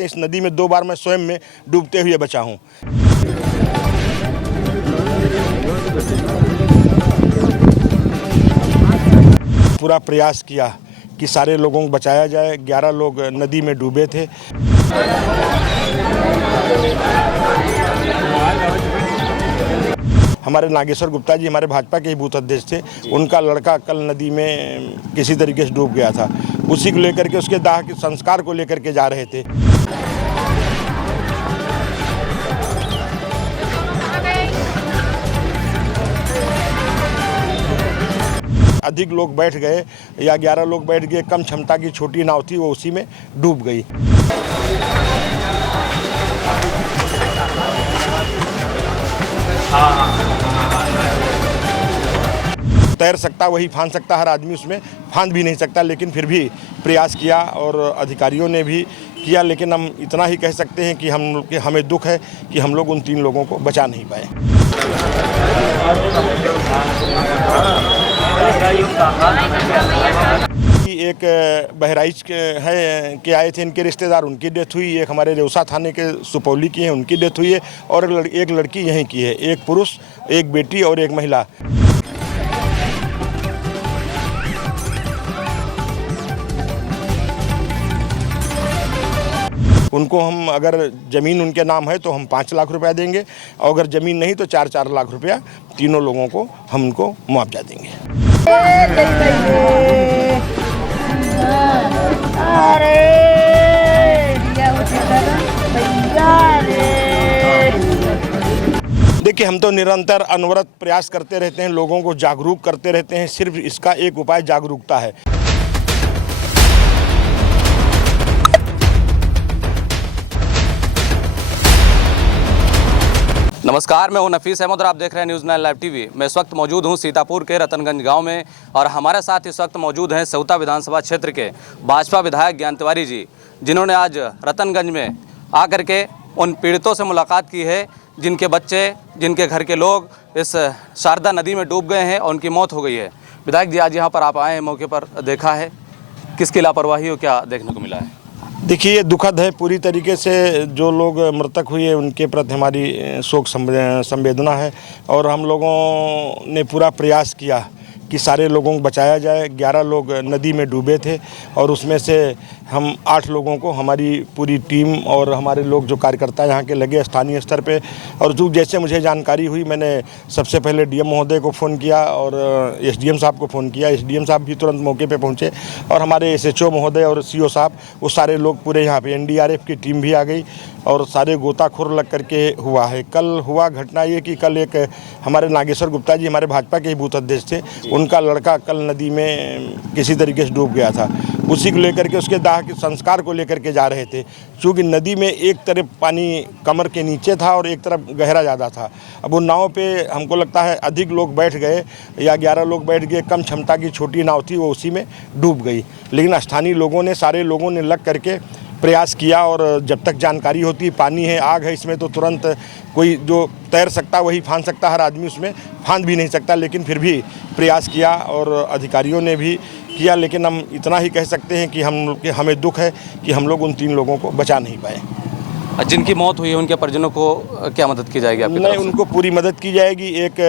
हैं। इस नदी में 2 बार मैं स्वयं में डूबते हुए बचा हूँ। पूरा प्रयास किया कि सारे लोगों को बचाया जाए। 11 लोग नदी में डूबे थे। हमारे नागेश्वर गुप्ता जी हमारे भाजपा के ही बूथ अध्यक्ष थे। उनका लड़का कल नदी में किसी तरीके से डूब गया था। उसी को लेकर के, उसके दाह के संस्कार को लेकर के जा रहे थे। अधिक लोग बैठ गए या 11 लोग बैठ गए। कम क्षमता की छोटी नाव थी, वो उसी में डूब गई। तैर सकता वही फांद सकता, हर आदमी उसमें फांद भी नहीं सकता, लेकिन फिर भी प्रयास किया और अधिकारियों ने भी किया। लेकिन हम इतना ही कह सकते हैं कि हमें दुख है कि हम लोग उन 3 लोगों को बचा नहीं पाए। एक बहराइच के आए थे, इनके रिश्तेदार, उनकी डेथ हुई। एक हमारे रेउसा थाने के सुपौली की हैं, उनकी डेथ हुई है। और एक लड़की यहीं की है, एक पुरुष, एक बेटी और एक महिला। उनको हम, अगर ज़मीन उनके नाम है तो हम 5 लाख रुपया देंगे, और अगर ज़मीन नहीं तो 4-4 लाख रुपया तीनों लोगों को हम उनको मुआवजा देंगे। देखिए, हम तो निरंतर अनवरत प्रयास करते रहते हैं, लोगों को जागरूक करते रहते हैं। सिर्फ इसका एक उपाय जागरूकता है। नमस्कार, मैं हूं नफीस अहमद और आप देख रहे हैं न्यूज़ 9 लाइव टीवी। मैं इस वक्त मौजूद हूं सीतापुर के रतनगंज गांव में, और हमारे साथ इस वक्त मौजूद हैं सौता विधानसभा क्षेत्र के भाजपा विधायक ज्ञान तिवारी जी, जिन्होंने आज रतनगंज में आकर के उन पीड़ितों से मुलाकात की है जिनके बच्चे, जिनके घर के लोग इस शारदा नदी में डूब गए हैं और उनकी मौत हो गई है। विधायक जी, आज यहाँ पर आप आए हैं, मौके पर देखा है, किसकी लापरवाही हो क्या देखने को मिला है? देखिए, ये दुखद है। पूरी तरीके से जो लोग मृतक हुए उनके प्रति हमारी शोक संवेदना है, और हम लोगों ने पूरा प्रयास किया कि सारे लोगों को बचाया जाए। 11 लोग नदी में डूबे थे, और उसमें से हम 8 लोगों को, हमारी पूरी टीम और हमारे लोग जो कार्यकर्ता यहाँ के लगे स्थानीय स्तर पे, और जो जैसे मुझे जानकारी हुई, मैंने सबसे पहले डीएम महोदय को फ़ोन किया और एसडीएम साहब को फ़ोन किया। एसडीएम साहब भी तुरंत मौके पे पहुँचे, और हमारे एसएचओ महोदय और सीओ साहब, वो सारे लोग पूरे यहाँ पे, एनडीआरएफ की टीम भी आ गई, और सारे गोताखोर लग करके हुआ है। कल हुआ घटना ये कि कल एक हमारे नागेश्वर गुप्ता जी हमारे भाजपा के ही बूथ अध्यक्ष थे। उनका लड़का कल नदी में किसी तरीके से डूब गया था। उसी को लेकर के, उसके दाह के संस्कार को लेकर के जा रहे थे। क्योंकि नदी में एक तरफ पानी कमर के नीचे था और एक तरफ गहरा ज़्यादा था। अब वो नाव पे हमको लगता है अधिक लोग बैठ गए या 11 लोग बैठ गए। कम क्षमता की छोटी नाव थी, वो उसी में डूब गई। लेकिन स्थानीय लोगों ने, सारे लोगों ने लग करके प्रयास किया, और जब तक जानकारी होती है, पानी है, आग है इसमें, तो तुरंत कोई जो तैर सकता वही फांद सकता, हर आदमी उसमें फांद भी नहीं सकता, लेकिन फिर भी प्रयास किया और अधिकारियों ने भी किया। लेकिन हम इतना ही कह सकते हैं कि हमें दुख है कि हम लोग उन 3 लोगों को बचा नहीं पाए। जिनकी मौत हुई है उनके परिजनों को क्या मदद की जाएगी आपकी तरफ से? उनको पूरी मदद की जाएगी। एक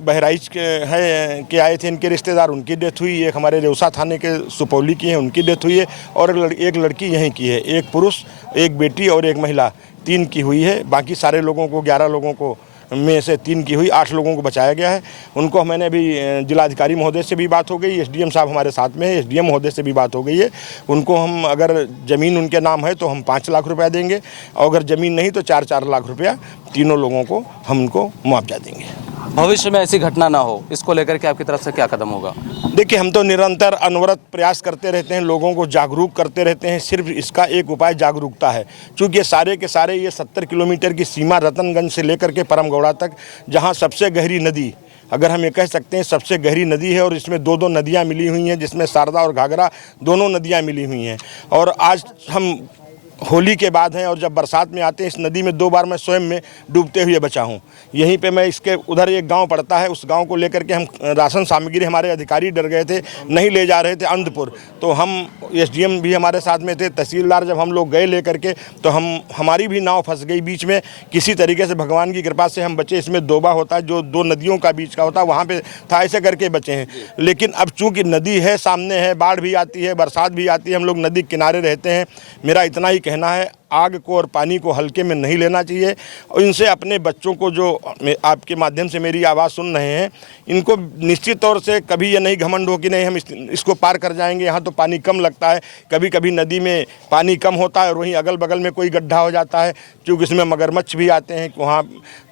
बहराइच के आए थे, इनके रिश्तेदार, उनकी डेथ हुई। एक हमारे रेउसा थाने के सुपौली की हैं, उनकी डेथ हुई है। और एक लड़की यहीं की है, एक पुरुष, एक बेटी और एक महिला, 3 की हुई है। बाकी सारे लोगों को, 11 लोगों को में से 3 की हुई, 8 लोगों को बचाया गया है। उनको मैंने अभी जिलाधिकारी महोदय से भी बात हो गई, एसडीएम साहब हमारे साथ में है, एसडीएम महोदय से भी बात हो गई है। उनको हम, अगर ज़मीन उनके नाम है तो हम 5 लाख रुपया देंगे, और अगर ज़मीन नहीं तो 4-4 लाख रुपया तीनों लोगों को हम उनको मुआवजा देंगे। भविष्य में ऐसी घटना ना हो, इसको लेकर के आपकी तरफ से क्या कदम होगा? देखिए, हम तो निरंतर अनवरत प्रयास करते रहते हैं, लोगों को जागरूक करते रहते हैं। सिर्फ इसका एक उपाय जागरूकता है। क्योंकि ये सारे के सारे, ये 70 किलोमीटर की सीमा रतनगंज से लेकर के परमगौड़ा तक, जहाँ सबसे गहरी नदी, अगर हम ये कह सकते हैं सबसे गहरी नदी है, और इसमें 2-2 नदियाँ मिली हुई हैं, जिसमें शारदा और घाघरा दोनों नदियाँ मिली हुई हैं। और आज हम होली के बाद हैं और जब बरसात में आते हैं इस नदी में 2 बार मैं स्वयं में डूबते हुए बचा हूँ। यहीं पे मैं इसके उधर एक गांव पड़ता है, उस गांव को लेकर के हम राशन सामग्री, हमारे अधिकारी डर गए थे, नहीं ले जा रहे थे अंधपुर, तो हम एसडीएम भी हमारे साथ में थे, तहसीलदार जब हम लोग गए लेकर के तो हमारी भी नाव फंस गई बीच में। किसी तरीके से भगवान की कृपा से हम बचे। इसमें दोबा होता है जो 2 नदियों का बीच का होता है, वहाँ पे था, ऐसे करके बचे हैं। लेकिन अब चूँकि नदी है सामने है, बाढ़ भी आती है, बरसात भी आती है, हम लोग नदी किनारे रहते हैं। मेरा इतना ही कहना है, आग को और पानी को हल्के में नहीं लेना चाहिए और इनसे अपने बच्चों को, जो आपके माध्यम से मेरी आवाज़ सुन रहे हैं, इनको निश्चित तौर से कभी ये नहीं घमंड हो कि नहीं हम इसको पार कर जाएंगे, यहाँ तो पानी कम लगता है। कभी कभी नदी में पानी कम होता है और वहीं अगल बगल में कोई गड्ढा हो जाता है, क्योंकि इसमें मगरमच्छ भी आते हैं वहाँ,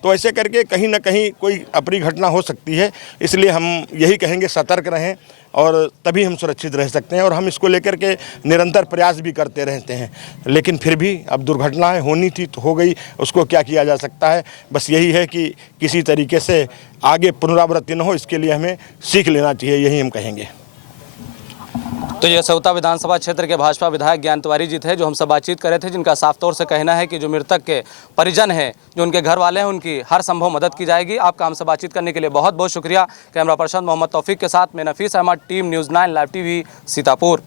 तो ऐसे करके कहीं ना कहीं कोई अप्रिय घटना हो सकती है। इसलिए हम यही कहेंगे, सतर्क रहें और तभी हम सुरक्षित रह सकते हैं। और हम इसको लेकर के निरंतर प्रयास भी करते रहते हैं, लेकिन फिर भी अब दुर्घटनाएं होनी थी तो हो गई, उसको क्या किया जा सकता है। बस यही है कि किसी तरीके से आगे पुनरावृत्ति न हो, इसके लिए हमें सीख लेना चाहिए, यही हम कहेंगे। तो ये सौता विधानसभा क्षेत्र के भाजपा विधायक ज्ञान तिवारी जी थे, जो हमसे बातचीत कर रहे थे, जिनका साफ तौर से कहना है कि जो मृतक के परिजन हैं, जो उनके घर वाले हैं, उनकी हर संभव मदद की जाएगी। आपका हमसे बातचीत करने के लिए बहुत बहुत शुक्रिया। कैमरा पर्सन मोहम्मद तौफीक के साथ मैं Nafees Ahmad, team news 9 live TV, Sitapur.